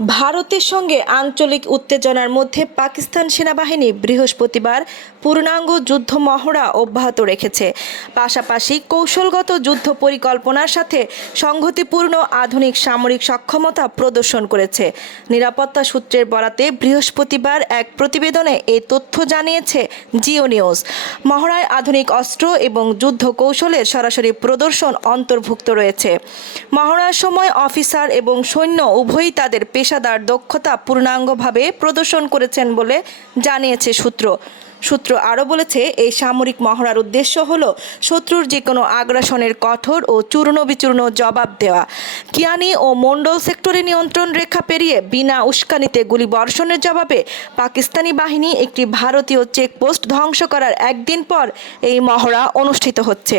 ভারতের সঙ্গে আঞ্চলিক উত্তেজনার মধ্যে পাকিস্তান সেনাবাহিনী বৃহস্পতিবার পূর্ণাঙ্গ যুদ্ধ মহড়া অব্যাহত রেখেছে। পাশাপাশি কৌশলগত যুদ্ধ পরিকল্পনার সাথে সংহতিপূর্ণ আধুনিক সামরিক সক্ষমতা প্রদর্শন করেছে। নিরাপত্তা সূত্রের বরাতে বৃহস্পতিবার এক প্রতিবেদনে এ তথ্য জানিয়েছে জিও নিউজ। মহড়ায় আধুনিক অস্ত্র এবং যুদ্ধ কৌশলের সরাসরি প্রদর্শন অন্তর্ভুক্ত রয়েছে। মহড়ার সময় অফিসার এবং সৈন্য উভয়ই তাদের পেশাদার দক্ষতা পূর্ণাঙ্গভাবে প্রদর্শন করেছেন বলে জানিয়েছে সূত্র। সূত্র আরও বলেছে, এই সামরিক মহড়ার উদ্দেশ্য হল শত্রুর যে কোনো আগ্রাসনের কঠোর ও চূর্ণ বিচূর্ণ জবাব দেওয়া। কিয়ানি ও মন্ডল সেক্টরে নিয়ন্ত্রণ রেখা পেরিয়ে বিনা উস্কানিতে গুলি বর্ষণের জবাবে পাকিস্তানি বাহিনী একটি ভারতীয় চেকপোস্ট ধ্বংস করার একদিন পর এই মহড়া অনুষ্ঠিত হচ্ছে।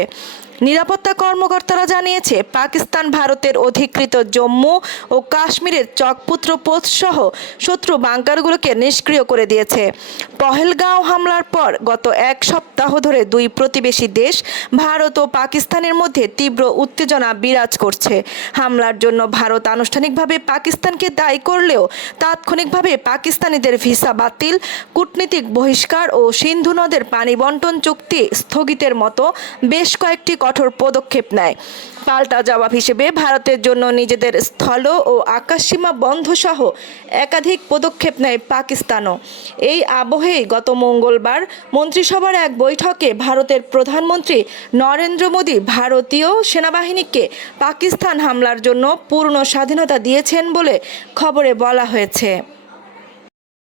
নিরাপত্তা কর্মকর্তারা জানিয়েছে, পাকিস্তান, ভারতের অধিকৃত জম্মু ও কাশ্মীরের চকপুত্র পোস্ট সহ শত্রু বাংকারগুলোকে নিষ্ক্রিয় করে দিয়েছে। পহেলগাঁও হামলার পর গত এক সপ্তাহ ধরে দুই প্রতিবেশী দেশ, ভারত ও পাকিস্তানের মধ্যে তীব্র উত্তেজনা বিরাজ করছে। হামলার জন্য ভারত আনুষ্ঠানিকভাবে পাকিস্তানকে দায়ী করলেও তাৎক্ষণিকভাবে পাকিস্তানিদের ভিসা বাতিল, কূটনীতিক বহিষ্কার ও সিন্ধু নদের পানি বন্টন চুক্তি স্থগিতের মতো বেশ কয়েকটি কঠোর পদক্ষেপ নেয়। পাল্টা জবাব হিসেবে ভারতের জন্য নিজেদের স্থল ও আকাশসীমা বন্ধ সহ একাধিক পদক্ষেপ নেয় পাকিস্তানও। এই আবহেই গত মঙ্গলবার মন্ত্রিসভার এক বৈঠকে ভারতের প্রধানমন্ত্রী নরেন্দ্র মোদী ভারতীয় সেনাবাহিনীকে পাকিস্তান হামলার জন্য পূর্ণ স্বাধীনতা দিয়েছেন বলে খবরে বলা হয়েছে।